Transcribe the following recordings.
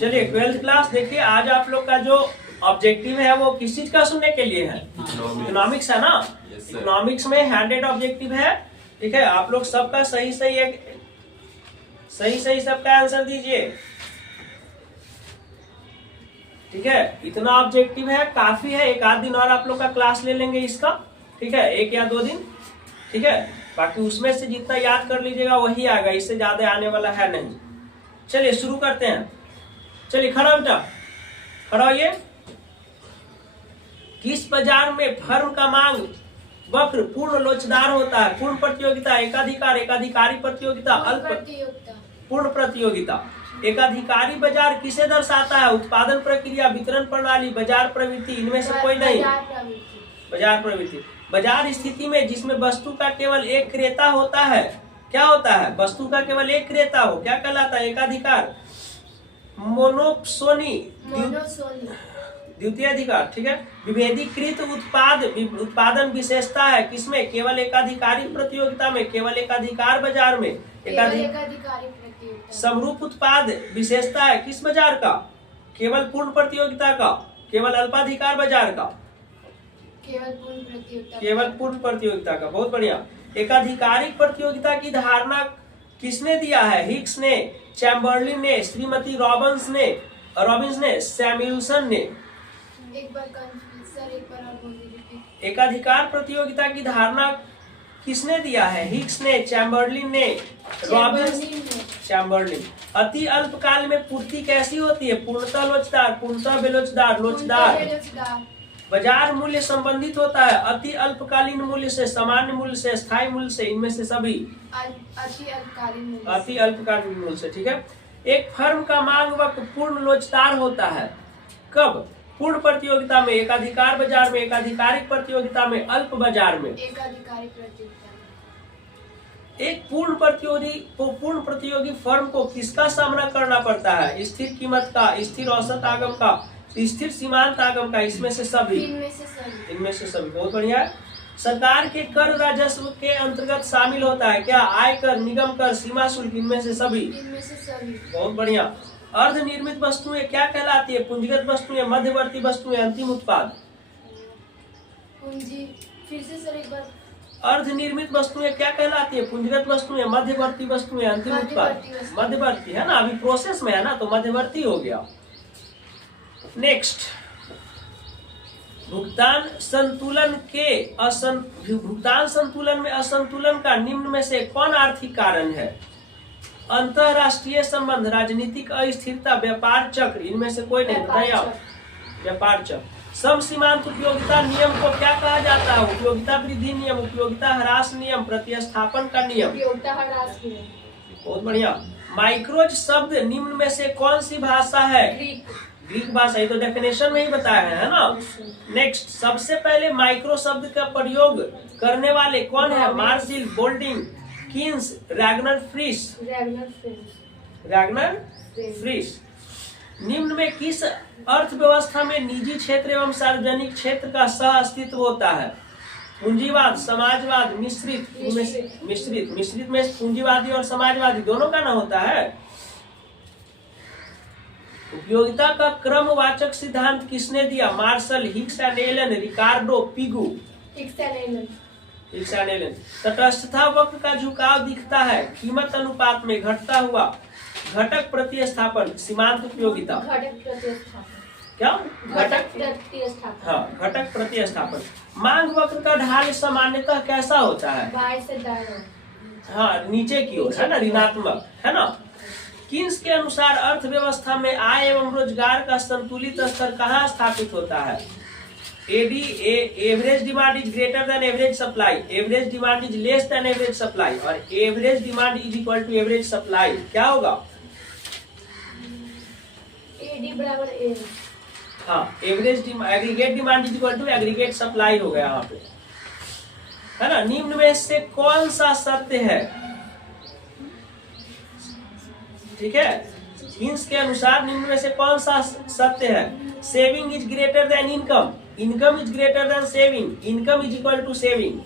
चलिए 12th class देखिए, आज आप लोग का जो ऑब्जेक्टिव है वो किस चीज का सुनने के लिए है? इकोनॉमिक्स है ना। इकोनॉमिक्स में हैंडेड ऑब्जेक्टिव है, ठीक है। आप लोग सबका सही सही सबका आंसर दीजिए, ठीक है। इतना ऑब्जेक्टिव है, काफी है। एक आध दिन और आप लोग का क्लास ले लेंगे इसका, ठीक है, 1 या 2 दिन, ठीक है। बाकी उसमें से जितना याद कर लीजिएगा वही आएगा, इससे ज्यादा आने वाला है नहीं। चलिए शुरू करते हैं। चलिए खड़ा बेटा, खड़ा होइए। किस बाजार में फर्म का मांग वक्र पूर्ण लोचदार होता है? पूर्ण प्रतियोगिता, एकाधिकार, एकाधिकारी प्रतियोगिता, अल्प पूर्ण प्रतियोगिता। एकाधिकारी बाजार किसे दर्शाता है? उत्पादन प्रक्रिया, वितरण प्रणाली, बाजार प्रवृत्ति, इनमें से कोई नहीं। बाजार प्रवृत्ति। बाजार स्थिति में जिसमें वस्तु का केवल एक क्रेता होता है, क्या होता है? वस्तु का केवल एक क्रेता हो, क्या कहलाता है? एकाधिकार। मोनोप्सोनी, द्वितीय अधिकार, ठीक है। विभेदीकृत उत्पादन विशेषता है किसमें? केवल एकाधिकारी प्रतियोगिता में, केवल एकाधिकार बाजार में। समरूप उत्पाद विशेषता है किस बाजार का? केवल पूर्ण प्रतियोगिता का, केवल अल्पाधिकार बाजार का, केवल पूर्ण प्रतियोगिता का। बहुत बढ़िया। एकाधिकारिक प्रतियोगिता की धारणा किसने दिया है? हिक्स ने, चैम्बरलिन ने, श्रीमती रॉबिन्स ने, सैमुएल्सन ने। एकाधिकार प्रतियोगिता की धारणा किसने दिया है? हिक्स ने, चैम्बरलिन ने, रॉबिन्स, चैम्बरलिन। अति अल्पकाल में पूर्ति कैसी होती है? पूर्णतः लोचदार, पूर्णतः बेलोचदार, लोचदार। बाजार मूल्य संबंधित होता है अति अल्पकालीन मूल्य से, सामान्य मूल्य से, स्थायी मूल्य से, इनमें से सभी अति अल्पकालीन मूल्य से, ठीक है। एक फर्म का मांग वक्र पूर्ण लोचदार होता है कब? पूर्ण प्रतियोगिता में, एकाधिकार बाजार में, एकाधिकारिक प्रतियोगिता में, अल्प बाजार में। एकाधिकारिक प्रतियोगिता। एक पूर्ण प्रतियोगी फर्म को किसका सामना करना पड़ता है? स्थिर कीमत का, स्थिर औसत आगम का, स्थिर सीमांत आगम का, इसमें से सभी। इनमें से सभी। बहुत बढ़िया। सरकार के कर राजस्व के अंतर्गत शामिल होता है क्या? आयकर, निगम कर, सीमा शुल्क, इनमें से सभी। बहुत बढ़िया। अर्ध निर्मित वस्तुएं क्या कहलाती है? पूंजीगत वस्तुएं, मध्यवर्ती वस्तुएं, अंतिम उत्पाद। फिर से सर एक बार। अर्ध निर्मित वस्तुएं क्या कहलाती है? पूंजीगत वस्तुएं, मध्यवर्ती वस्तुएं, अंतिम उत्पाद। मध्यवर्ती है ना, अभी प्रोसेस में है ना, तो मध्यवर्ती हो गया। नेक्स्ट, भुगतान संतुलन में असंतुलन का निम्न में से कौन आर्थिक कारण है? अंतरराष्ट्रीय संबंध, राजनीतिक अस्थिरता, व्यापार चक्र, इनमें से कोई नहीं। बताइए आप। व्यापार चक्र। सम सीमांत उपयोगिता नियम को क्या कहा जाता है? उपयोगिता वृद्धि नियम, उपयोगिता ह्रास नियम, प्रतिस्थापन का नियम। बहुत बढ़िया। माइक्रोज शब्द निम्न में से कौन सी भाषा है? ग्रीक भाषा। ये तो डेफिनेशन में ही बताया है ना। नेक्स्ट, सबसे पहले माइक्रो शब्द का प्रयोग करने वाले कौन है? मार्सिल, बोल्डिंग, कीन्स, रैगनर फ्रिश। निम्न में किस अर्थव्यवस्था में निजी क्षेत्र एवं सार्वजनिक क्षेत्र का सह अस्तित्व होता है? पूंजीवाद, समाजवाद, मिश्रित में पूंजीवादी और समाजवादी दोनों का ना होता है। उपयोगिता का क्रमवाचक सिद्धांत किसने दिया? Marshall, Hicks and Allen, Ricardo, Pigou. Hicks and Allen. तटस्थता वक्र का झुकाव दिखता है कीमत अनुपात में घटता हुआ। घटक प्रतिस्थापन, सीमांत उपयोगिता। क्या? घटक प्रतिस्थापन। मांग वक्र का ढाल सामान्यतः कैसा होता है? हाँ, नीचे की ओर है ना, ऋणात्मक है ना। किन्स के अनुसार अर्थव्यवस्था में आय एवं रोजगार का संतुलित स्तर कहाँ स्थापित होता है? Average demand is greater than average supply, average demand is less than average supply, और average demand is equal to average supply. क्या होगा? एडी बराबर ए। हाँ, aggregate demand is equal to aggregate supply हो गया यहाँ पे, है ना। निम्न में से कौन सा सत्य है? ठीक है, किन्स के अनुसार निम्न में से कौन सा सत्य है? Saving is greater than income, income is greater than saving, income is equal to saving.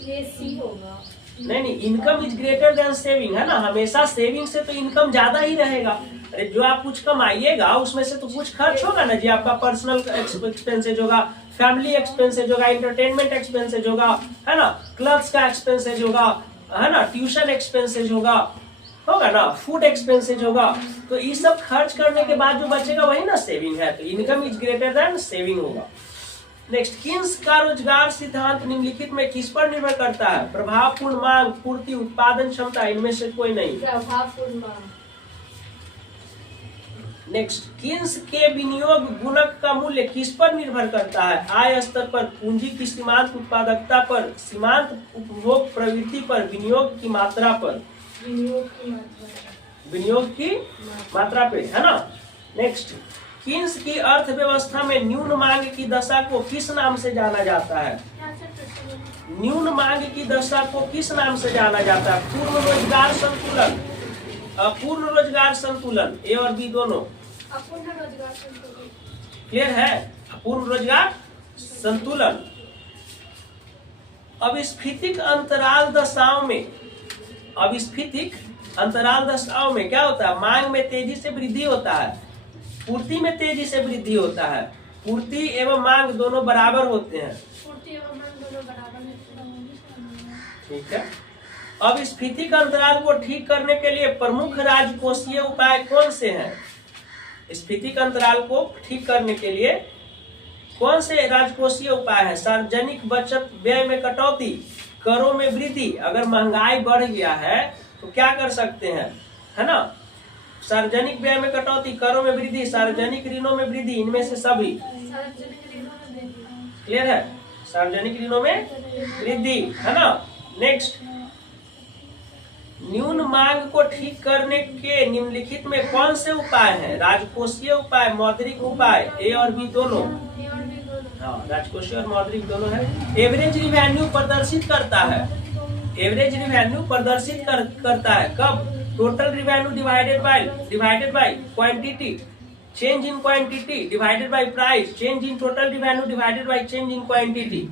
ये सी होगा। नहीं, income is greater than saving है ना, हमेशा सेविंग से तो इनकम ज्यादा ही रहेगा। अरे जो आप कुछ कमाइएगा उसमें से तो कुछ खर्च होगा ना जी, आपका पर्सनल एक्सपेंसेज होगा, फैमिली एक्सपेंसेज होगा, एंटरटेनमेंट एक्सपेंसेज होगा, है ना, क्लब्स का एक्सपेंसेज होगा, है ना, ट्यूशन एक्सपेंसेज होगा ना, फूड एक्सपेंसेज होगा। तो ये सब खर्च करने के बाद जो बचेगा वही ना सेविंग है। तो income is greater than saving होगा। नेक्स्ट, किन्स का रोजगार सिद्धांत निम्नलिखित में किस पर निर्भर करता है? प्रभावपूर्ण मांग, पूर्ति, उत्पादन क्षमता, इनमें से कोई नहीं। प्रभावपूर्ण मांग। नेक्स्ट, किन्स के विनियोग गुणक का मूल्य किस पर निर्भर करता है? आय स्तर पर, पूंजी की सीमांत उत्पादकता पर, सीमांत उपभोग प्रवृत्ति पर, विनियोग की मात्रा पर। विनियोग की मात्रा। विनियोग की मात्रा पे, है ना। नेक्स्ट, किन्स की अर्थव्यवस्था में न्यून मांग की दशा को किस नाम से जाना जाता है? न्यून मांग की दशा को किस नाम से जाना जाता है? पूर्ण रोजगार संतुलन, अपूर्ण रोजगार संतुलन, ए और बी दोनों। अपूर्ण रोजगार संतुलन। क्लियर है? अपूर्ण रोजगार संतुलन। अब स्फीतिक अंतराल दशाओं में, अब स्फीतिक अंतराल दशाओं में क्या होता है? मांग में तेजी से वृद्धि होता है, पूर्ति में तेजी से वृद्धि होता है। पूर्ति एवं मांग दोनों बराबर होते हैं। पूर्ति एवं मांग दोनों बराबर होते हैं। ठीक है। अब स्फीतिक अंतराल को ठीक करने के लिए प्रमुख राजकोषीय उपाय कौन से हैं? स्फीतिक अंतराल को ठीक करने के लिए कौन से राजकोषीय उपाय है? सार्वजनिक बचत व्यय में कटौती, करों में वृद्धि। अगर महंगाई बढ़ गया है तो क्या कर सकते हैं, है ना? सार्वजनिक व्यय में कटौती, करों में वृद्धि, सार्वजनिक ऋणों में वृद्धि, इनमें से सभी। क्लियर है? सार्वजनिक ऋणों में वृद्धि, है ना। नेक्स्ट, न्यून मांग को ठीक करने के निम्नलिखित में कौन से उपाय हैं? राजकोषीय उपाय, मौद्रिक उपाय, ए और बी दोनों। हाँ, राजकोषीय और मौद्रिक दोनों है। एवरेज रिवेन्यू प्रदर्शित करता है, एवरेज रिवेन्यू प्रदर्शित करता है कब? Total revenue divided by quantity, change in quantity divided by price, change in total revenue divided by change in quantity.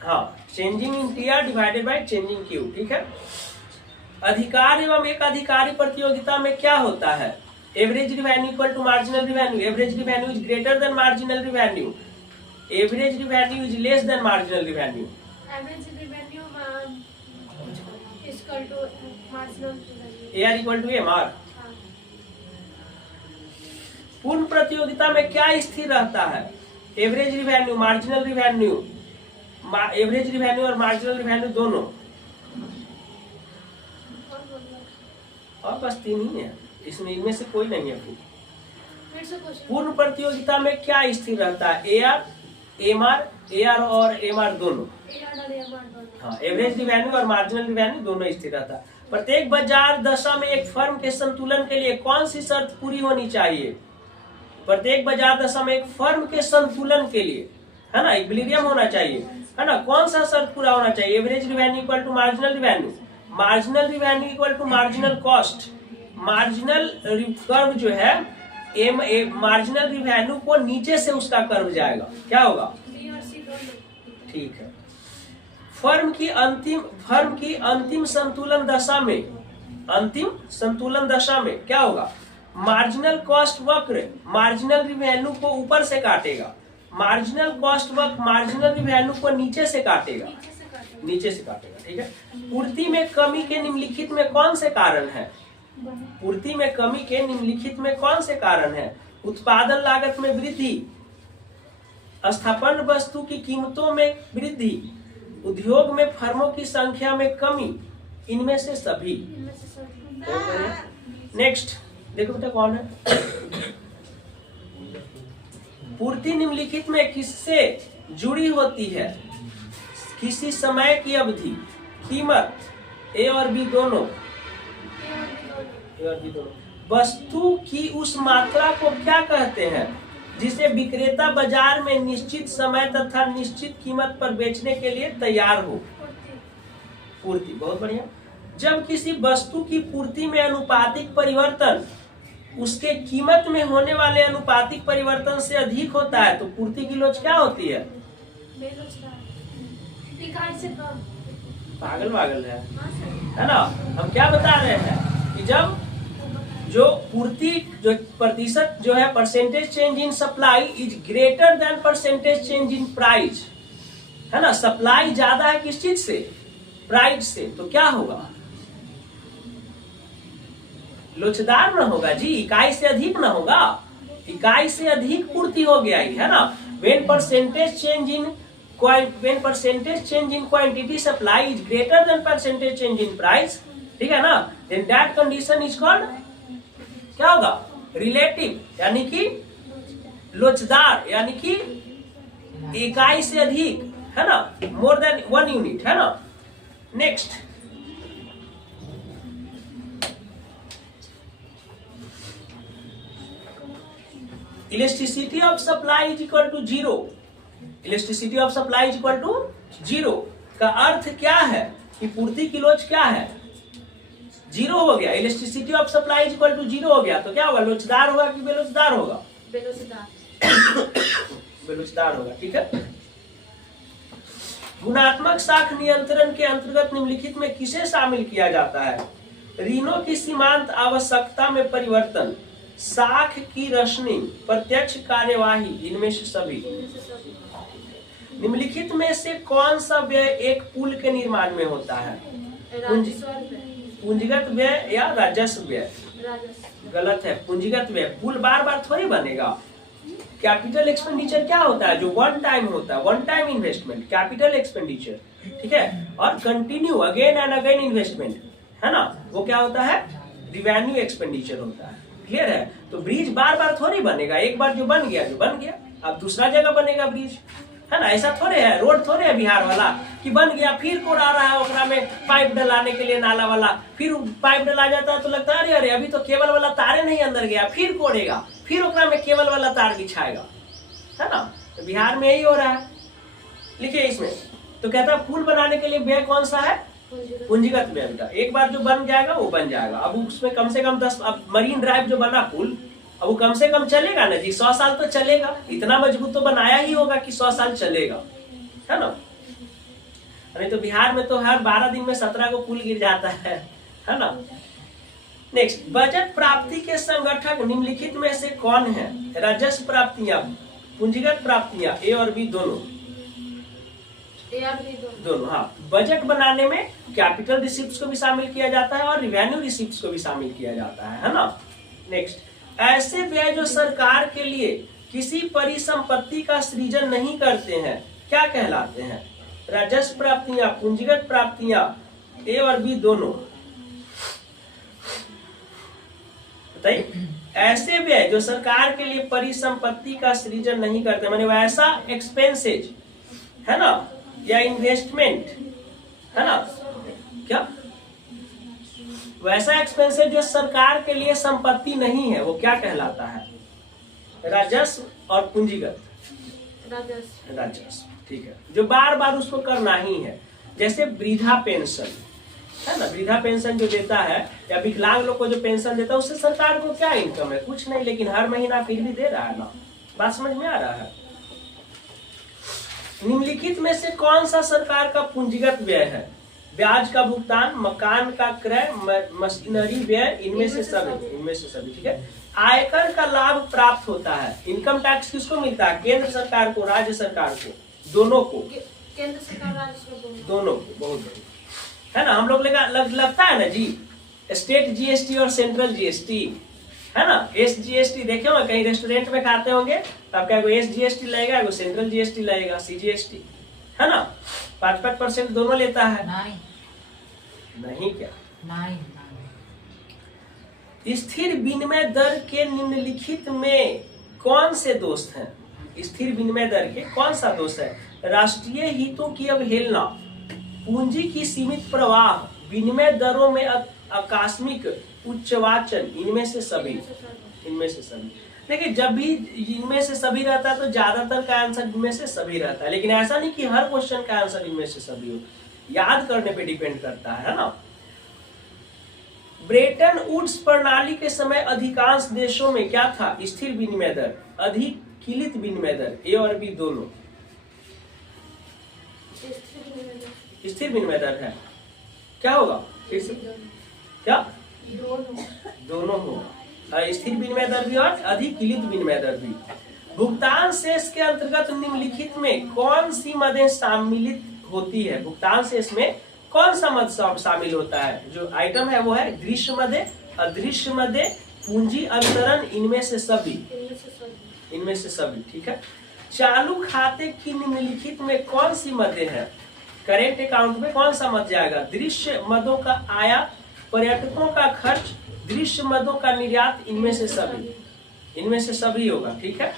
हाँ, changing in TR divided by changing Q. ठीक है। अधिकार एवं एक अधिकारी प्रतियोगिता में क्या होता है? Average revenue equal to marginal revenue, average revenue is greater than marginal revenue, average revenue is less than marginal revenue. Average revenue equal to marginal revenue, AR equal to MR. पूर्ण प्रतियोगिता में क्या स्थिर रहता है? Average revenue, marginal revenue, average revenue और marginal revenue दोनों। और बस तीन ही है इसमें, इनमें से कोई नहीं है। पूर्ण प्रतियोगिता में क्या स्थिर रहता है? एआर, एमआर, एआर और एमआर दोनों। हाँ, एवरेज रिवेन्यू और मार्जिनल रिवेन्यू दोनों स्थिर रहता है। प्रत्येक बाजार दशा में एक फर्म के संतुलन के लिए कौन सी शर्त पूरी होनी चाहिए? प्रत्येक बाजार दशा में एक फर्म के संतुलन के लिए, है ना, इक्विलिब्रियम होना चाहिए, है ना। कौन सा शर्त पूरा होना चाहिए? Average revenue equal to marginal revenue, marginal revenue equal to marginal cost. Marginal curve जो है, मार्जिनल रिवेन्यू को नीचे से उसका कर्व जाएगा, क्या होगा? ठीक है। फर्म की अंतिम संतुलन दशा में, अंतिम संतुलन दशा में क्या होगा? मार्जिनल कॉस्ट वक्र मार्जिनल रिवेन्यू को ऊपर से काटेगा, मार्जिनल कॉस्ट वक्र मार्जिनल रिवेन्यू को नीचे से काटेगा, नीचे से काटेगा। ठीक है। पूर्ति में कमी के निम्नलिखित में कौन से कारण है? पूर्ति में कमी के निम्नलिखित में कौन से कारण है? उत्पादन लागत में वृद्धि, स्थापन वस्तु की कीमतों में वृद्धि, उद्योग में फर्मों की संख्या में कमी, इनमें से सभी। नेक्स्ट देखो बेटा कौन है? पूर्ति निम्नलिखित में किससे जुड़ी होती है? किसी समय की अवधि, कीमत, ए और बी दोनों। वस्तु की उस मात्रा को क्या कहते हैं जिसे विक्रेता बाजार में निश्चित समय तथा निश्चित कीमत पर बेचने के लिए तैयार हो? पूर्ति। बहुत बढ़िया। जब किसी वस्तु की पूर्ति में अनुपातिक परिवर्तन उसके कीमत में होने वाले अनुपातिक परिवर्तन से अधिक होता है तो पूर्ति की लोच क्या होती है? इकाई से कम। पागल है हाँ सर। है ना। हम क्या बता रहे हैं कि जब जो पूर्ति जो प्रतिशत जो है percentage change in supply is greater then percentage change in price, है ना। सप्लाई ज्यादा है किस चीज से? प्राइस से, तो क्या होगा? लोचदार न होगा जी, इकाई से अधिक न होगा, इकाई से अधिक पूर्ति हो गया है ना। when percentage change in quantity supply is greater than percentage change in price, ठीक है ना, then that condition is called क्या होगा? रिलेटिव, यानी कि लोचदार, यानी कि इकाई से अधिक, है ना, मोर देन 1 यूनिट, है ना। Next, elasticity of supply is equal to 0। Elasticity of supply is equal to 0 का अर्थ क्या है कि पूर्ति की लोच क्या है? 0 हो गया। Elasticity of supply is equal to 0 हो गया तो क्या होगा? लोचदार होगा कि बेलोचदार होगा? बेलोचदार होगा, ठीक है। गुणात्मक साख नियंत्रण के अंतर्गत निम्नलिखित में किसे शामिल किया जाता है? ऋणों की सीमांत आवश्यकता में परिवर्तन, साख की रशनिंग, प्रत्यक्ष कार्यवाही, इनमें से सभी। निम्नलिखित में से कौन सा व्यय एक पुल के निर्माण में होता है? पूंजीगत व्यय या राजस्व व्यय? गलत है, पूंजीगत व्यय। पुल बार बार थोड़ी बनेगा। कैपिटल एक्सपेंडिचर क्या होता है? जो वन टाइम होता है, one time investment, capital expenditure, ठीक है। और continue again and again investment, है ना, वो क्या होता है? रिवेन्यू एक्सपेंडिचर होता है। क्लियर है? तो ब्रिज बार बार थोड़ी बनेगा, एक बार जो बन गया अब दूसरा जगह बनेगा ब्रिज, है ना। ऐसा थोड़े है, रोड थोड़े है बिहार वाला कि बन गया फिर कोड़ा रहा है ओकरा में पाइप डलाने के लिए, नाला वाला, फिर पाइप डला जाता है तो लगता है अरे अभी तो केबल वाला तारे नहीं अंदर गया, फिर कोड़ेगा, फिर ओकरा में केबल वाला तार बिछाएगा, है ना। तो बिहार में यही हो रहा है। लिखिए इसमें, तो कहता है पुल बनाने के लिए व्यय कौन सा है? पूंजीगत व्यय का। एक बार जो बन जाएगा वो बन जाएगा। अब उसमें कम से कम 10, अब मरीन ड्राइव जो बना पुल, अब वो कम से कम चलेगा ना जी, 100 साल तो चलेगा। इतना मजबूत तो बनाया ही होगा कि 100 साल चलेगा, है ना। नहीं तो बिहार में तो हर 12 दिन में 17 को पुल गिर जाता है ना। नेक्स्ट, बजट प्राप्ति के संगठक निम्नलिखित में से कौन है? राजस्व प्राप्तियां, पूंजीगत प्राप्तियां, ए और बी दोनों। दोनों, हाँ। बजट बनाने में कैपिटल रिसिप्ट्स को भी शामिल किया जाता है और रिवेन्यू रिसिप्ट्स को भी शामिल किया जाता है ना। नेक्स्ट, ऐसे व्यय जो सरकार के लिए किसी परिसंपत्ति का सृजन नहीं करते हैं क्या कहलाते हैं? राजस्व प्राप्तियां, पूंजीगत प्राप्तियां, ए और बी दोनों। बताइए, ऐसे व्यय जो सरकार के लिए परिसंपत्ति का सृजन नहीं करते, माने वैसा एक्सपेंसेज, है ना, या इन्वेस्टमेंट, है ना, क्या वैसा एक्सपेंसेज जो सरकार के लिए संपत्ति नहीं है, वो क्या कहलाता है? राजस्व और पूंजीगत। राजस्व, ठीक है, जो बार बार उसको करना ही है। जैसे वृद्धा पेंशन, है ना, वृद्धा पेंशन जो देता है या विकलांग लोग को जो पेंशन देता है, उससे सरकार को क्या इनकम है? कुछ नहीं, लेकिन हर महीना फिर भी दे रहा है ना। बात समझ में आ रहा है? निम्नलिखित में से कौन सा सरकार का पूंजीगत व्यय है? ब्याज का भुगतान, मकान का क्रय, मशीनरी व्यय, इनमें से सभी, ठीक है। आयकर का लाभ प्राप्त होता है। इनकम टैक्स किसको मिलता है? केंद्र सरकार को, राज्य सरकार को, दोनों को। केंद्र सरकार, राज्य दोनों को, बहुत बढ़िया, है ना। हम लोग लगता है ना जी, स्टेट जीएसटी और सेंट्रल जीएसटी, है ना। SGST देखे हो कहीं रेस्टोरेंट में खाते होंगे तो आपका SGST लगेगा, एगो सेंट्रल जीएसटी लगेगा, CGST, है ना। 5-5% दोनों लेता है। नहीं क्या? नहीं। स्थिर विनिमय दर के निम्नलिखित में कौन से दोष हैं? स्थिर विनिमय दर के कौन सा दोष है? राष्ट्रीय हितों की अवहेलना, पूंजी की सीमित प्रवाह, विनिमय दरों में आकस्मिक उच्चवाचन, इनमें से सभी। देखिए, जब भी इनमें से सभी रहता है तो ज्यादातर का आंसर इनमें से सभी रहता है, लेकिन ऐसा नहीं कि हर क्वेश्चन का आंसर इनमें से सभी हो। याद करने पे डिपेंड करता है ना। ब्रेटन वुड्स प्रणाली के समय अधिकांश देशों में क्या था? स्थिर विनिमय दर, अधिक किलित विनिमय दर, ए और बी दोनों। स्थिर विनिमय दर है, क्या होगा फिर से, क्या दोनों होगा, स्थिर विनिमय दर भी और अधिकलित विनिमय दर भी। भुगतान शेष के अंतर्गत निम्नलिखित में कौन सी मदें सम्मिलित होती है? भुगतान शेष में कौन सा मद शामिल होता है? जो आइटम है वो है दृश्य मदें, अदृश्य मदें, पूंजी अंतरण, इनमें से सभी, इनमें से सभी, ठीक है। चालू खाते की निम्नलिखित में कौन सी मदें हैं? करेंट अकाउंट में कौन सा मद जाएगा? दृश्य मदों का आयात, पर्यटकों का खर्च, दृश्य मदों का निर्यात, इनमें से सभी, इनमें से सभी होगा, ठीक है।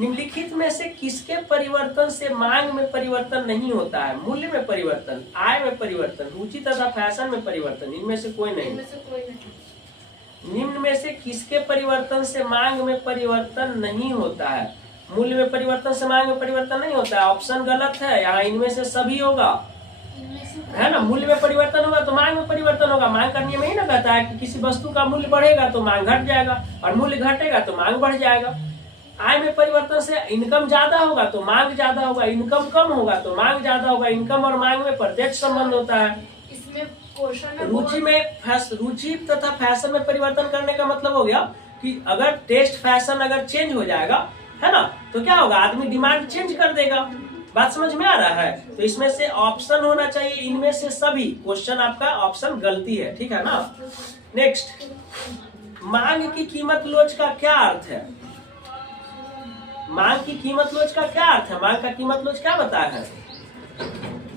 निम्नलिखित में से किसके परिवर्तन से मांग में परिवर्तन नहीं होता है? मूल्य में परिवर्तन, आय में परिवर्तन, रुचि तथा फैशन में परिवर्तन, इनमें से कोई नहीं। निम्न में से किसके परिवर्तन से मांग में परिवर्तन नहीं होता है? मूल्य में परिवर्तन से मांग में परिवर्तन नहीं होता है, ऑप्शन गलत है, यहाँ इनमें से सभी होगा, है ना। मूल्य में परिवर्तन होगा तो मांग में परिवर्तन होगा। मांग का नियम यही ना कहता है कि किसी वस्तु का मूल्य बढ़ेगा तो मांग घट जाएगा, और मूल्य घटेगा तो मांग बढ़ जाएगा। आय में परिवर्तन से इनकम ज्यादा होगा तो मांग ज्यादा होगा, इनकम कम होगा तो मांग ज्यादा होगा। इनकम और मांग में प्रत्यक्ष संबंध होता है। इसमें क्वेश्चन रुचि में रुचि तथा फैशन में परिवर्तन करने का मतलब हो गया कि अगर टेस्ट फैशन अगर चेंज हो जाएगा, है ना, तो क्या होगा, आदमी डिमांड चेंज कर देगा। बात समझ में आ रहा है? तो इसमें से ऑप्शन होना चाहिए इनमें से सभी। क्वेश्चन आपका ऑप्शन गलती है, ठीक है ना। नेक्स्ट, मांग की कीमत लोच का क्या अर्थ है? मांग की कीमत लोच का क्या अर्थ है? मांग का कीमत लोच क्या बताया है?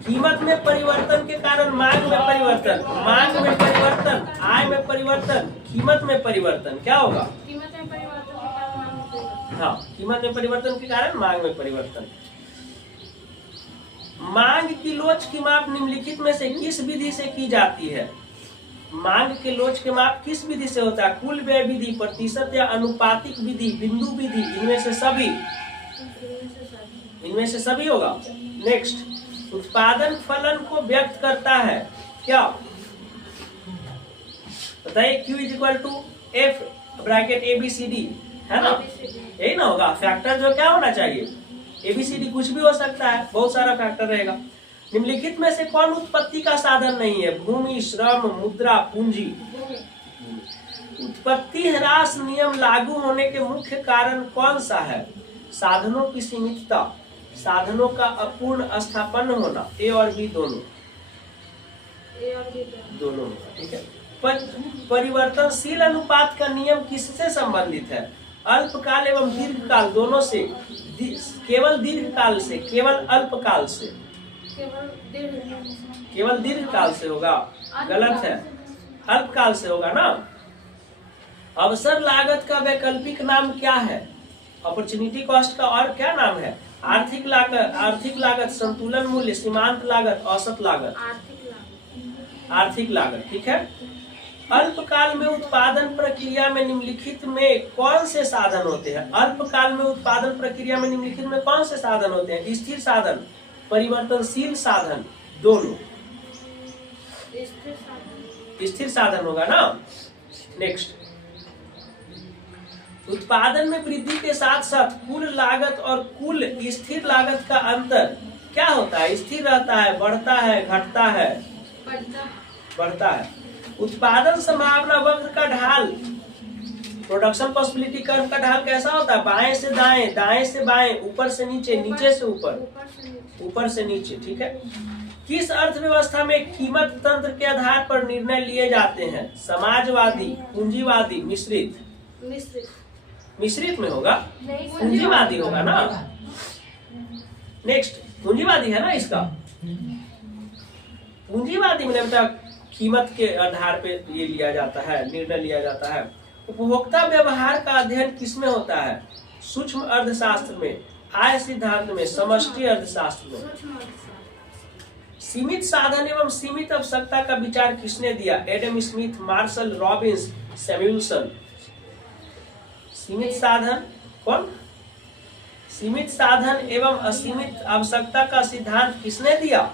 कीमत में परिवर्तन के कारण मांग में परिवर्तन, मांग में परिवर्तन, आय में परिवर्तन, कीमत में परिवर्तन, क्या होगा? कीमत में परिवर्तन के कारण मांग में परिवर्तन। हाँ, कीमत में परिवर्तन के कारण मांग में परिवर्तन। मांग की लोच की माप निम्नलिखित में से किस विधि से की जाती है? मांग के लोच के माप किस विधि से होता है? कुल व्यय विधि, प्रतिशत या अनुपातिक विधि, बिंदु विधि, इनमें से सभी, इनमें से सभी होगा। नेक्स्ट, उत्पादन फलन को व्यक्त करता है, क्या बताइए? Q is equal to F bracket ABCD, है ना, यही ना होगा। फैक्टर जो क्या होना चाहिए? ABCD कुछ भी हो सकता है, बहुत सारा फैक्टर रहेगा। निम्नलिखित में से कौन उत्पत्ति का साधन नहीं है? भूमि, श्रम, मुद्रा, पूंजी। उत्पत्ति ह्रास नियम लागू होने के मुख्य कारण कौन सा है? साधनों की सीमितता, साधनों का अपूर्ण स्थापन होना, ए और बी दोनों, दोनों, ठीक है। परिवर्तनशील अनुपात का नियम किससे संबंधित है? अल्पकाल एवं दीर्घकाल दोनों से, केवल दीर्घकाल से, केवल अल्पकाल से? केवल दीर्घकाल से होगा, गलत है, अल्पकाल से होगा ना। अवसर लागत का वैकल्पिक नाम क्या है? अपॉर्चुनिटी कॉस्ट का और क्या नाम है? आर्थिक लागत, आर्थिक लागत, संतुलन मूल्य, सीमांत लागत, औसत लागत, आर्थिक लागत, ठीक है। अल्पकाल में उत्पादन प्रक्रिया में निम्नलिखित में कौन से साधन होते हैं? अल्पकाल में उत्पादन प्रक्रिया में निम्नलिखित में कौन से साधन होते हैं? स्थिर साधन, परिवर्तनशील साधन, दोनों। स्थिर साधन होगा ना। नेक्स्ट, उत्पादन में वृद्धि के साथ साथ कुल लागत और कुल स्थिर लागत का अंतर क्या होता है? स्थिर रहता है, बढ़ता है, घटता है? बढ़ता है। उत्पादन संभावना वक्र का ढाल, प्रोडक्शन पॉसिबिलिटी कर्व का ढाल कैसा होता है? बाएं से दाएं, दाएं से बाएं, ऊपर से नीचे, नीचे से ऊपर, ऊपर से नीचे, ठीक है। किस अर्थव्यवस्था में कीमत तंत्र के आधार पर निर्णय लिए जाते हैं? समाजवादी, पूंजीवादी, मिश्रित? मिश्रित में होगा, पूंजीवादी होगा ना। नेक्स्ट, पूंजीवादी है ना इसका। पूंजीवादी में बेटा कीमत के आधार पे ये लिया जाता है, निर्णय लिया जाता है। उपभोक्ता व्यवहार का अध्ययन किसमें होता है? सूक्ष्म अर्थशास्त्र में, आय सिद्धांत में, समष्टि अर्थशास्त्र में। सीमित साधन एवं सीमित आवश्यकता का विचार किसने दिया? Adam Smith, Marshall, Robbins, Samuelson. सीमित साधन कौन? सीमित साधन एवं असीमित आवश्यकता का सिद्धांत किसने दिया?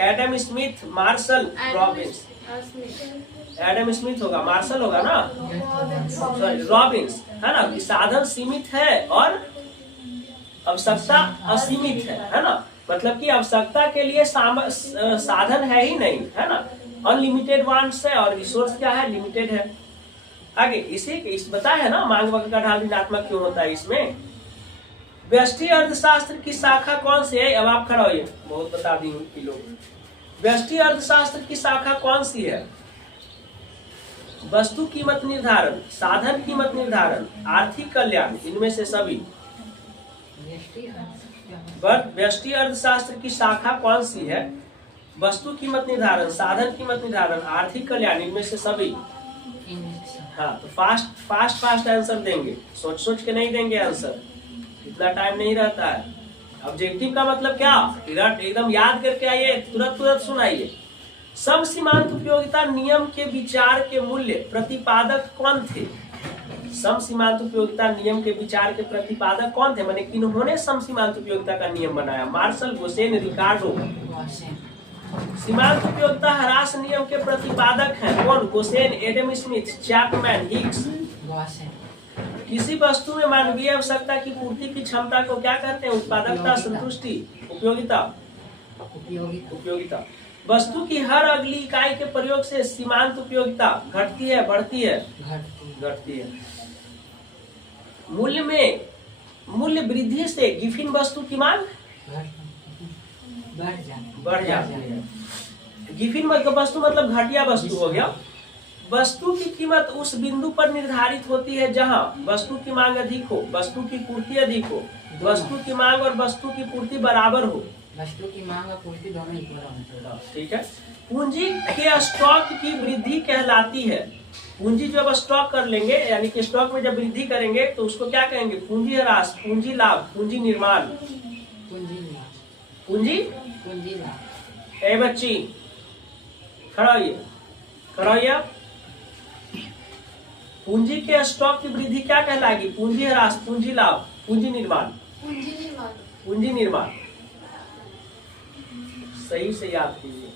Adam Smith, Marshall, Robbins. Adam Smith होगा, मार्शल होगा ना, सॉरी रॉबिन्स, है ना। साधन सीमित है और आवश्यकता असीमित है ना। मतलब कि आवश्यकता के लिए साधन है ही नहीं, है ना। अनलिमिटेड वांट्स है और रिसोर्स क्या है, लिमिटेड है। आगे इस बताया है ना मांग वक्र का ढाल ऋणात्मक क्यों होता है। इसमें व्यष्टि अर्थशास्त्र की शाखा कौन सी है, अब आप खड़ा होइए, बहुत बता दी हूँ लोग। व्यष्टि अर्थशास्त्र की शाखा कौन सी है, वस्तु कीमत निर्धारण, साधन कीमत निर्धारण, आर्थिक कल्याण, इनमें से सभी। व्यष्टि अर्थशास्त्र की शाखा कौन सी है, वस्तु कीमत निर्धारण, साधन कीमत निर्धारण, आर्थिक कल्याण, इनमें से सभी। हाँ, तो फास्ट आंसर देंगे, सोच के नहीं देंगे आंसर, इतना टाइम नहीं रहता है। ऑब्जेक्टिव का मतलब क्या, एकदम याद करके आइए, तुरंत सुनाइए। समसीमांत उपयोगिता नियम के विचार के मूल्य प्रतिपादक कौन थे। समसीमांत उपयोगिता नियम के विचार के प्रतिपादक कौन थे, माने किन्होंने समसीमांत उपयोगिता का नियम बनाया। मार्शल, गोसेन, रिकार्डो। सीमांत उपयोगिता ह्रास नियम के प्रतिपादक हैं कौन, Gaussian, Adam Smith, Chapman, Higgs. किसी वस्तु में मानवीय आवश्यकता की पूर्ति की क्षमता को क्या कहते हैं, उत्पादकता, संतुष्टि, उपयोगिता। वस्तु की हर अगली इकाई के प्रयोग से सीमांत उपयोगिता घटती है, बढ़ती है, घटती है। मूल्य वृद्धि से गिफिन वस्तु की मांग बढ़ जाती है। गिफिन वस्तु मतलब घटिया वस्तु हो गया। वस्तु की कीमत उस बिंदु पर निर्धारित होती है जहां वस्तु की मांग अधिक हो, वस्तु की पूर्ति अधिक हो, वस्तु की मांग और वस्तु की पूर्ति बराबर हो, वस्तु की मांग और पूर्ति दोनों इक्वल होनी चाहिए। ठीक है। पूंजी के स्टॉक की वृद्धि कहलाती है। पूंजी जब स्टॉक कर लेंगे, यानी कि स्टॉक में जब वृद्धि करेंगे तो उसको क्या कहेंगे, पूंजी ह्रास, पूंजी लाभ, पूंजी निर्माण, पूंजी लाभ। ए बच्ची खड़ा होइए। पूंजी के स्टॉक की वृद्धि क्या कहलाएगी, पूंजी ह्रास, पूंजी लाभ, पूंजी निर्माण, पूंजी निर्माण। सही से याद कीजिए।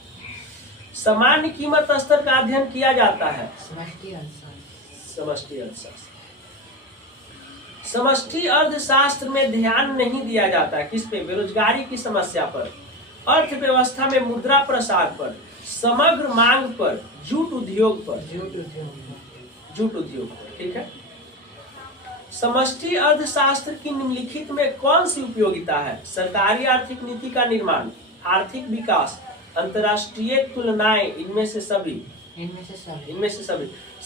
सामान्य कीमत स्तर का अध्ययन किया जाता है समष्टि अर्थशास्त्र। समष्टि अर्थशास्त्र में ध्यान नहीं दिया जाता किस पे, बेरोजगारी की समस्या पर, अर्थव्यवस्था में मुद्रा प्रसार पर, समग्र मांग पर, जूट उद्योग पर। ठीक है। समष्टि अर्थशास्त्र की निम्नलिखित में कौन सी उपयोगिता है, सरकारी आर्थिक नीति का निर्माण, आर्थिक विकास, अंतर्राष्ट्रीय तुलनाएं, इनमें से सभी।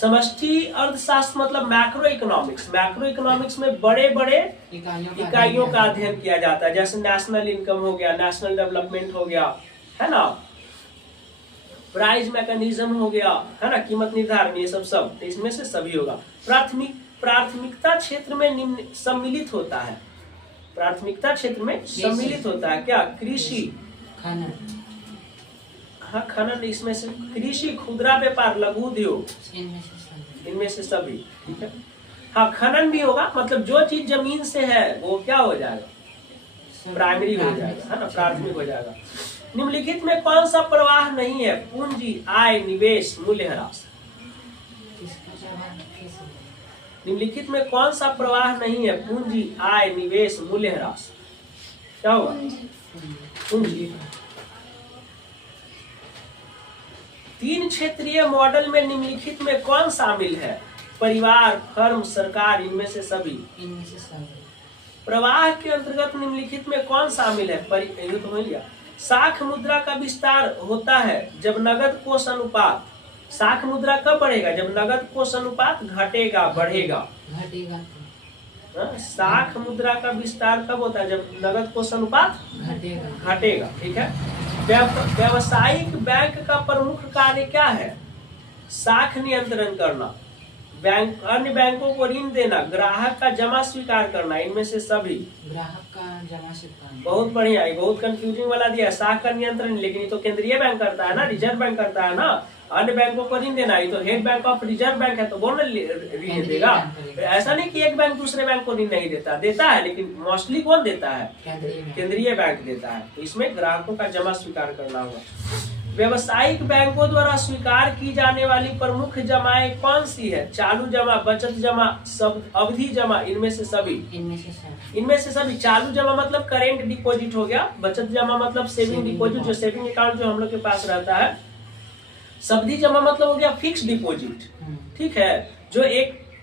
समष्टि अर्थशास्त्र मतलब मैक्रो इकोनॉमिक्स। मैक्रो इकोनॉमिक्स में बड़े बड़े इकाइयों का अध्ययन किया जाता है, जैसे नेशनल इनकम हो गया, नेशनल डेवलपमेंट हो गया, है ना, प्राइस मैकेनिज्म हो गया, है ना, कीमत निर्धारण, ये सब इसमें से सभी होगा। प्राथमिकता क्षेत्र में सम्मिलित होता है। प्राथमिकता क्षेत्र में सम्मिलित होता है क्या, कृषि, खनन, इसमें से कृषि, खुदरा व्यापार, लघु उद्योग, इनमें से सभी। ठीक है। हाँ, खनन भी होगा, मतलब जो चीज जमीन से है वो क्या हो जाएगा, प्राइमरी हो जाएगा, है ना, प्राथमिक हो जाएगा। निम्नलिखित में कौन सा प्रवाह नहीं है, पूंजी, आय, निवेश, मूल्य ह्रास। निम्नलिखित में कौन सा प्रवाह नहीं है, पूंजी, आय, निवेश, मूल्य ह्रास। क्या होगा, पूंजी। 3 क्षेत्रीय मॉडल में निम्नलिखित में कौन शामिल है, परिवार, फर्म, सरकार, इनमें से सभी। प्रवाह के अंतर्गत निम्नलिखित में कौन शामिल है, ये तो हो गया। साख मुद्रा का विस्तार होता है जब नगद कोष अनुपात, साख मुद्रा कब बढ़ेगा, जब नगद कोष अनुपात घटेगा, बढ़ेगा। साख मुद्रा का विस्तार कब होता है, जब नगद कोष अनुपात घटेगा। ठीक है। व्यावसायिक बैंक का प्रमुख कार्य क्या है, साख नियंत्रण करना, बैंक, अन्य बैंकों को ऋण देना, ग्राहक का जमा स्वीकार करना, इनमें से सभी। ग्राहक का जमा स्वीकार, बहुत बढ़िया, बहुत कंफ्यूजिंग वाला दिया, साख का नियंत्रण, लेकिन ये तो केंद्रीय बैंक करता है ना, रिजर्व बैंक करता है ना। अन्य बैंकों को ऋण देना, ये तो head bank of reserve bank है, तो वो ऋण देगा। ऐसा नहीं कि एक बैंक दूसरे बैंक को ऋण नहीं देता है, लेकिन मोस्टली कौन देता है, केंद्रीय बैंक देता है। तो इसमें ग्राहकों का जमा स्वीकार करना होगा। व्यवसायिक बैंकों द्वारा स्वीकार की जाने वाली प्रमुख जमाएं कौन सी है? चालू जमा, बचत जमा, सब अवधि जमा, इनमें से सभी। इनमें से सब। इनमें से सभी। चालू जमा मतलब करेंट डिपॉजिट हो गया, बचत जमा मतलब सेविंग डिपॉजिट, जो सेविंग अकाउंट जो हम लोग के पास रहता है। सावधि जमा मतलब हो गया फिक्स डिपॉजिट, ठीक है, जो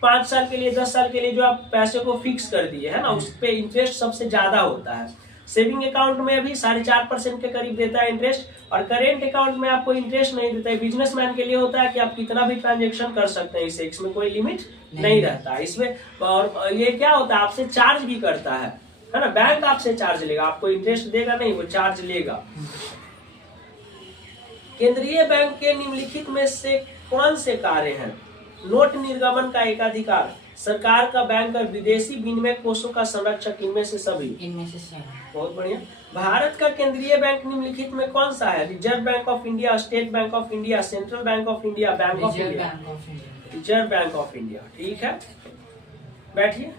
5 साल के लिए 10 साल के लिए जो आप पैसे को फिक्स कर दिए है ना, उस पे इंटरेस्ट सबसे ज्यादा होता है। सेविंग अकाउंट में अभी 4.5% के करीब देता है इंटरेस्ट, और करेंट अकाउंट में आपको इंटरेस्ट नहीं देता है। बिजनेसमैन के लिए होता है कि आप कितना भी ट्रांजेक्शन कर सकते हैं इससे, इसमें कोई लिमिट नहीं रहता है इसमें। और ये क्या होता है, आपसे चार्ज भी करता है ना, बैंक आपसे चार्ज लेगा, आपको इंटरेस्ट देगा नहीं, वो चार्ज लेगा। केंद्रीय बैंक के निम्नलिखित में से कौन से कार्य हैं? नोट निर्गमन का एकाधिकार, सरकार का बैंक और विदेशी विनिमय कोषों का संरक्षक, इनमें से सभी। इनमें से सब। बहुत बढ़िया। भारत का केंद्रीय बैंक निम्नलिखित में कौन सा है? Reserve bank of India, state bank of India, central bank of India, bank of India. Reserve bank of India, ठीक है। बैठिए,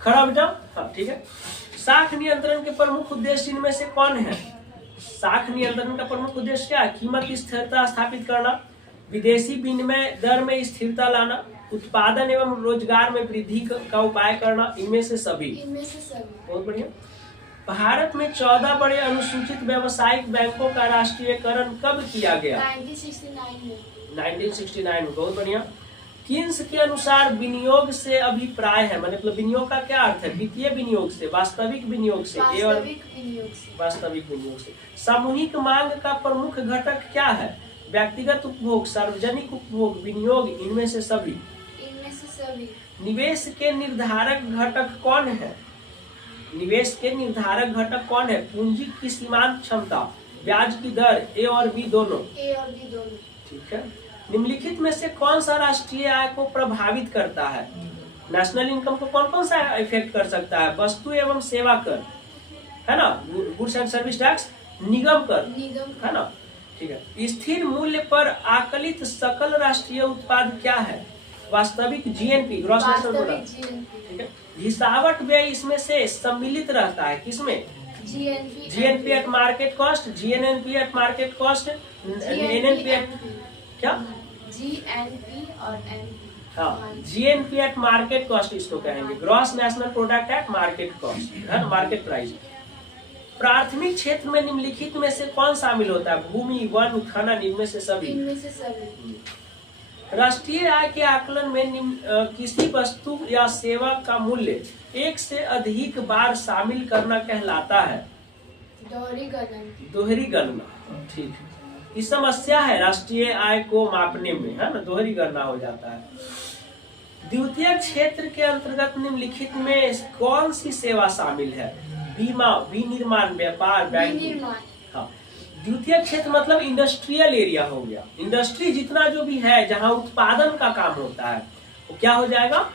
खड़ा हो जाओ। हाँ, ठीक है। साख नियंत्रण के प्रमुख उद्देश्य इनमें से कौन है? साख नियंत्रण का प्रमुख उद्देश्य क्या है? कीमत स्थिरता स्थापित करना, विदेशी विनिमय दर में स्थिरता लाना, उत्पादन एवं रोजगार में वृद्धि का उपाय करना, इनमें से सभी। इनमें से सभी। बहुत बढ़िया। भारत में 14 बड़े अनुसूचित व्यावसायिक बैंकों का राष्ट्रीयकरण कब किया गया? 1969 में। 1969 में। बहुत बढ़िया। किन्स के अनुसार विनियोग से अभिप्राय है, मतलब विनियोग का क्या अर्थ है? वित्तीय विनियोग से, वास्तविक विनियोग से, वास्तविक विनियोग से। सामूहिक मांग का प्रमुख घटक क्या है? व्यक्तिगत उपभोग, सार्वजनिक उपभोग, विनियोग, इनमें से सभी। इनमें से सभी। निवेश के निर्धारक घटक कौन है? निवेश के निर्धारक घटक कौन है? पूंजी की सीमांत क्षमता, ब्याज की दर, ए और बी दोनों। ए और बी दोनों। ठीक है। निम्नलिखित में से कौन सा राष्ट्रीय आय को प्रभावित करता है? नेशनल इनकम को कौन कौन सा इफेक्ट कर सकता है? वस्तु एवं सेवा कर, है ना, गुड्स एंड सर्विस टैक्स, निगम कर, है ना, ठीक है। स्थिर मूल्य पर आकलित सकल राष्ट्रीय उत्पाद क्या है? वास्तविक जीएनपी, ग्रॉस नेशनल प्रोडक्ट, ठीक है। घिसावट व्यय इसमें से सम्मिलित रहता है, किसमें? GNP at market cost, GNNP at market cost, NNP at क्या? जीएनपी और एनपी। हाँ, जीएनपी एट मार्केट कॉस्ट इसको कहेंगे, gross national product at market cost, है ना, मार्केट प्राइस। प्राथमिक क्षेत्र में निम्नलिखित में से कौन शामिल होता है? भूमि, वन, खनन, इनमें से सभी। इनमें से सभी। राष्ट्रीय आय के आकलन में किसी वस्तु या सेवा का मूल्य एक से अधिक बार शामिल करना कहलाता है दोहरी गणना, ठीक है। ये समस्या है राष्ट्रीय आय को मापने में, है ना, दोहरी गणना हो जाता है। द्वितीय क्षेत्र के अंतर्गत निम्नलिखित में कौन सी सेवा शामिल है? बीमा, विनिर्माण, व्यापार, बैंकिंग। हाँ, द्वितीय क्षेत्र मतलब इंडस्ट्रियल एरिया हो गया। इंडस्ट्री जितना जो भी है जहाँ उत्पादन का काम होता है वो क्या हो जाएगा?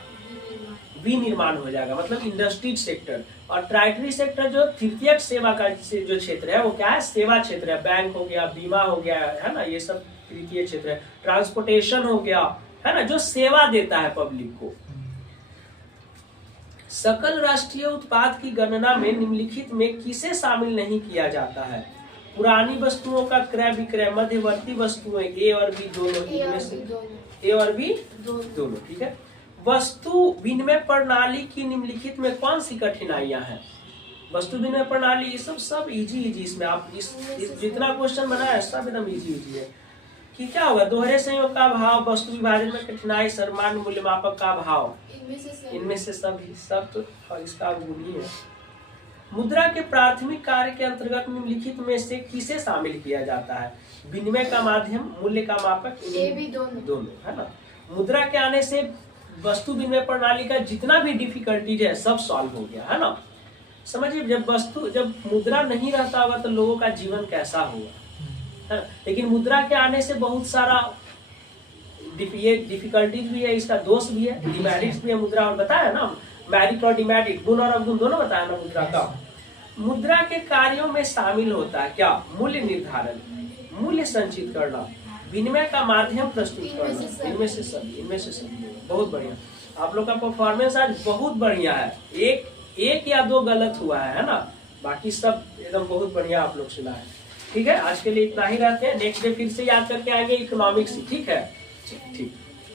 विनिर्माण हो जाएगा, मतलब इंडस्ट्री सेक्टर। और टर्टियरी सेक्टर जो तृतीय सेवा का जो क्षेत्र है वो क्या है? सेवा क्षेत्र है। बैंक हो गया, बीमा हो गया, है ना, ये सब तृतीय क्षेत्र है। ट्रांसपोर्टेशन हो गया, है ना, जो सेवा देता है पब्लिक को। सकल राष्ट्रीय उत्पाद की गणना में निम्नलिखित में किसे शामिल नहीं किया जाता है? पुरानी वस्तुओं का क्रय विक्रय, मध्यवर्ती वस्तुएं, ए और बी दोनों, इनमें से ए और बी दोनों, ठीक है। वस्तु विनिमय प्रणाली की निम्नलिखित में कौन सी कठिनाइयां हैं? वस्तु विनिमय प्रणाली, ये सब इजी इसमें आप इस जितना क्वेश्चन बना है सब एकदम इजी है। कि क्या होगा? दोहरे संयोग का अभाव, वस्तु विभाजन में कठिनाई, सर्वमान्य मूल्य मापक का अभाव, इनमें से सब तो इसका गुण ही है। मुद्रा के प्राथमिक कार्य के अंतर्गत निम्नलिखित में से किसे शामिल किया जाता है? विनिमय का माध्यम, मूल्य का मापक, दोनों, है ना। मुद्रा के आने से वस्तु विनिमय प्रणाली का जितना भी डिफिकल्टीज है सब सॉल्व हो गया, है ना। समझिए, जब मुद्रा नहीं रहता होगा तो लोगों का जीवन कैसा होगा, है। लेकिन मुद्रा के आने से बहुत सारा डिफिकल्टीज भी है, इसका दोष भी है, डिमेरिट्स भी है मुद्रा। और बताया ना, मेरिट और डिमेरिट, गुण और अवगुण दोनों बताया ना मुद्रा का। मुद्रा के कार्यों में शामिल होता है क्या? मूल्य निर्धारण, मूल्य संचित करना, विनिमय का माध्यम प्रस्तुत करना, इनमें से सभी। बहुत बढ़िया, आप लोग का परफॉर्मेंस आज बहुत बढ़िया है। एक या दो गलत हुआ है ना, बाकी सब एकदम बहुत बढ़िया आप लोग सुना है। ठीक है, आज के लिए इतना ही रहते हैं। नेक्स्ट डे फिर से याद करके आएंगे इकोनॉमिक्स। ठीक है, ठीक।